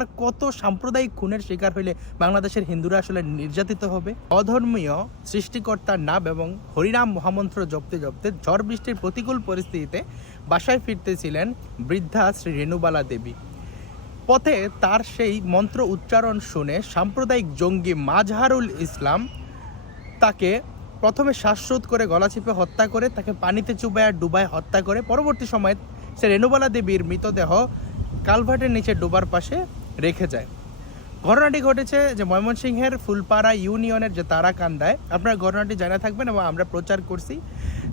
আর কত সাম্প্রদায়িক খুনের শিকার হইলে বাংলাদেশের হিন্দুরা আসলে নির্যাতিত হবে। অধর্মীয় সৃষ্টিকর্তার নাম এবং হরিনাম মহামন্ত্র জপতে জপতে ঝড় বৃষ্টির প্রতিকূল পরিস্থিতিতে বাসায় ফিরতেছিলেন বৃদ্ধা শ্রী রেণুবালা দেবী। পথে তার সেই মন্ত্র উচ্চারণ শুনে সাম্প্রদায়িক জঙ্গি মাজহারুল ইসলাম তাকে প্রথমে শ্বাসরোধ করে গলা চিপে হত্যা করে তাকে পানিতে চুবায় ডুবায় হত্যা করে পরবর্তী সময়ে সে রেণুবালা দেবীর মৃতদেহ কালভার্টের নিচে ডোবার পাশে রেখে যায়। ঘটনাটি ঘটেছে যে ময়মনসিংহের ফুলপাড়া ইউনিয়নের যে তারাকান্দায়। আপনারা ঘটনাটি জানা থাকবেন এবং আমরা প্রচার করছি।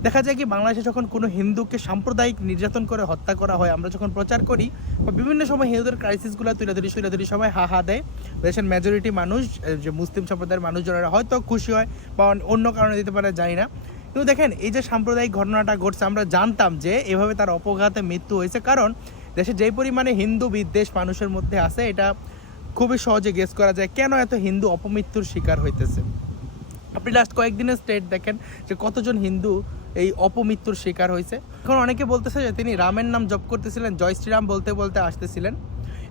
দেখা যায় কি বাংলাদেশে যখন কোনো হিন্দুকে সাম্প্রদায়িক নির্যাতন করে হত্যা করা হয়, আমরা যখন প্রচার করি বা বিভিন্ন সময় হিন্দুদের ক্রাইসিসগুলো তুলে ধরি সবাই হা দেয়। দেশের মেজরিটি মানুষ যে মুসলিম সম্প্রদায়ের মানুষজনেরা হয়তো খুশি হয় বা অন্য কারণে দিতে পারে, জানি না। কিন্তু দেখেন এই যে সাম্প্রদায়িক ঘটনাটা ঘটছে, আমরা জানতাম যে এভাবে তার অপঘাতে মৃত্যু হয়েছে, কারণ দেশে যেই পরিমাণে হিন্দু বিদ্বেষ মানুষের মধ্যে আছে এটা খুবই সহজে গেস করা যায় কেন এত হিন্দু অপমৃত্যুর শিকার হইতেছে। আপনি লাস্ট কয়েকদিনের স্টেট দেখেন যে কতজন হিন্দু এই অপমৃত্যুর শিকার হয়েছে। এখন অনেকে বলতেছে যে তিনি রামের নাম জপ করতেছিলেন, জয় শ্রীরাম বলতে বলতে আসতেছিলেন।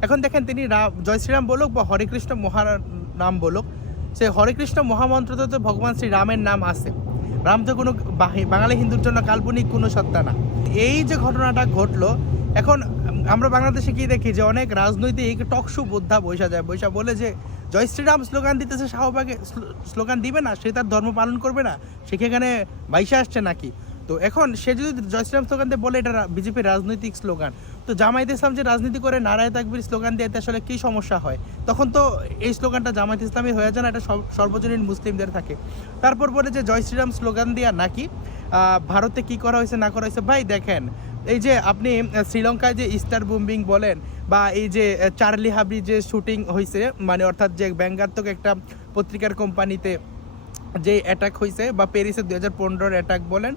এখন দেখেন তিনি জয় শ্রীরাম বলুক বা হরে কৃষ্ণ মহানাম বলুক, সে হরে কৃষ্ণ মহামন্ত্রতে তো ভগবান শ্রী রামের নাম আছে। রাম তো কোনো বাঙালি হিন্দুর জন্য কাল্পনিক কোনো সত্তা না। এই যে ঘটনাটা ঘটলো, এখন আমরা বাংলাদেশে কি দেখি যে অনেক রাজনৈতিক টকশো বোদ্ধা বৈশা বলে যে জয় শ্রীরাম স্লোগান দিতেছে, শাহবাগে স্লোগান দিবে না, সে তার ধর্ম পালন করবে না, সে এখানে বাইশে আসছে নাকি। তো এখন সে যদি জয় শ্রীরাম স্লোগান দিয়ে বলে এটা বিজেপির রাজনৈতিক স্লোগান, তো জামায়াত ইসলাম যে রাজনীতি করে নারায়ে তাকবীর স্লোগান দিয়ে আসলে কী সমস্যা হয়? তখন তো এই স্লোগানটা জামায়াত ইসলামী হয়ে যায় না, এটা সর্বজনীন মুসলিমদের থাকে। তারপর বলে যে জয় শ্রীরাম স্লোগান দিয়া নাকি ভারতে কি করা হয়েছে না করা হয়েছে। ভাই দেখেন, এই যে আপনি শ্রীলঙ্কায় যে ইস্টার বোম্বিং বলেন বা এই যে চার্লি হাবি যে শুটিং হয়েছে, মানে অর্থাৎ যে ব্যঙ্গাত্মক একটা পত্রিকার কোম্পানিতে যে অ্যাটাক হয়েছে, বা প্যারিসের 2015 অ্যাটাক বলেন,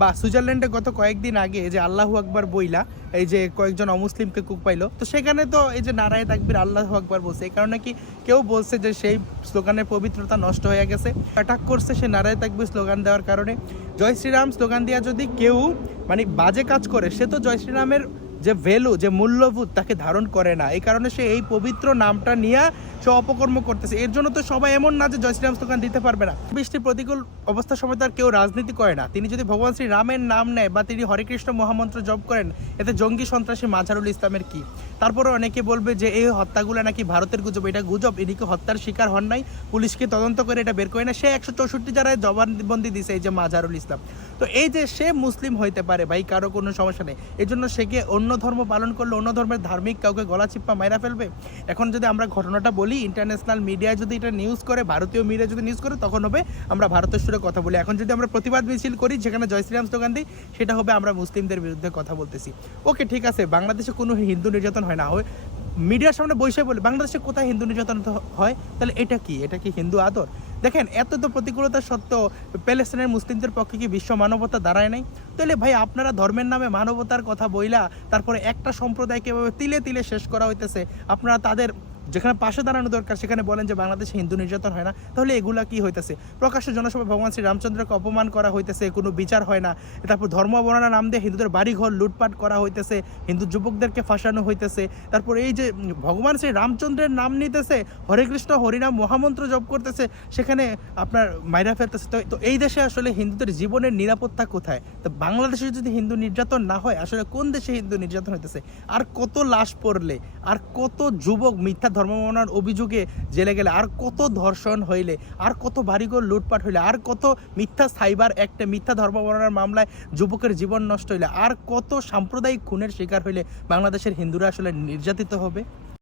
বা সুইজারল্যান্ডে গত কয়েকদিন আগে যে আল্লাহু আকবার বইলা এই যে কয়েকজন অমুসলিমকে কুক পাইলো, তো সেখানে তো এই যে নারায়ে তাকবীর আল্লাহু আকবার বলছে। এই কারণে কি কেউ বলছে যে সেই স্লোগানের পবিত্রতা নষ্ট হয়ে গেছে? অ্যাটাক করছে সে নারায়ে তাকবীর স্লোগান দেওয়ার কারণে। জয় শ্রীরাম স্লোগান দিয়া যদি কেউ মানে বাজে কাজ করে, সে তো জয় শ্রীরামের যে ভ্যালু, যে মূল্যবোধ তাকে ধারণ করে না। এই কারণে সে এই পবিত্র নামটা নিয়ে সে অপকর্ম করতেছে। এর জন্য তো সবাই এমন না যে জয় শ্রীরাম স্লোগান দিতে পারবে না। বৃষ্টির প্রতিকূল অবস্থার সময় তার কেউ রাজনীতি করে না। তিনি যদি ভগবান শ্রী রামের নাম নেয় বা তিনি হরে কৃষ্ণ মহামন্ত্র জপ করেন, এতে জঙ্গি সন্ত্রাসী মাজহারুল ইসলামের কি? তারপরে অনেকে বলবে যে এই হত্যাগুলো নাকি ভারতের গুজব। এটা গুজব, এদিকে হত্যার শিকার হন নাই, পুলিশকে তদন্ত করে এটা বের করে না। সে 164 জায়গায় জবানবন্দি দিছে এই যে মাজহারুল ইসলাম। তো এই যে সে মুসলিম হইতে পারে ভাই, কারো কোনো সমস্যা নেই। এই জন্য সে কি অন্য ধর্ম পালন করলে অন্য ধর্মের ধার্মিক কাউকে গলা চিপ্পা মাইরা ফেলবে? এখন যদি আমরা ঘটনাটা বলি, ইন্টারন্যাশনাল মিডিয়ায় যদি এটা নিউজ করে, ভারতীয় মিডিয়া যদি নিউজ করে, তখন হবে আমরা ভারতের সুরে কথা বলি। এখন যদি আমরা প্রতিবাদ মিছিল করি যেখানে জয় শ্রীরাম স্লোগান দিই, সেটা হবে আমরা মুসলিমদের বিরুদ্ধে কথা বলতেছি। ওকে, ঠিক আছে, বাংলাদেশে কোনো হিন্দু নির্যাতন হয় না, মিডিয়ার সামনে বসে বলে বাংলাদেশে কোথায় হিন্দু নির্যাতন হয়, তাহলে এটা কি হিন্দু আদর? দেখেন, এত তো প্রতিকূলতা সত্ত্বেও প্যালেস্টাইনের মুসলিমদের পক্ষে কি বিশ্ব মানবতা দাঁড়ায় নাই? তাহলে ভাই আপনারা ধর্মের নামে মানবতার কথা বইলা তারপরে একটা সম্প্রদায়কে এভাবে তিলে তিলে শেষ করা হইতেছে। আপনারা তাদের যেখানে পাশে দাঁড়ানো দরকার সেখানে বলেন যে বাংলাদেশে হিন্দু নির্যাতন হয় না, তাহলে এগুলা কি হইতেছে? প্রকাশ্য জনসভায় ভগবান শ্রী রামচন্দ্রকে অপমান করা হইতেছে, কোনো বিচার হয় না। তারপর ধর্ম বর্ণনা নাম দিয়ে হিন্দুদের বাড়িঘর লুটপাট করা হইতেছে, হিন্দু যুবকদেরকে ফাঁসানো হইতেছে। তারপর এই যে ভগবান শ্রী রামচন্দ্রের নাম নিতেছে, হরে কৃষ্ণ হরিনাম মহামন্ত্র জপ করতেছে, সেখানে আপনার মাইরা ফেলতেছে। তো এই দেশে আসলে হিন্দুদের জীবনের নিরাপত্তা কোথায়? তো বাংলাদেশে যদি হিন্দু নির্যাতন না হয়, আসলে কোন দেশে হিন্দু নির্যাতন হইতেছে? আর কত লাশ পড়লে, আর কত যুবক মিথ্যা ধর্ম মানার অভিযোগে জেলে গেলে, আর কত ধর্ষণ হইলে, আর কত বাড়িঘর লুটপাট হইলে, আর কত মিথ্যা সাইবার অ্যাক্টে মিথ্যা ধর্ম মানার মামলায় যুবকের জীবন নষ্ট হইলে, আর কত সাম্প্রদায়িক খুনের শিকার হইলে বাংলাদেশের হিন্দুরা আসলে নির্যাতিত হবে?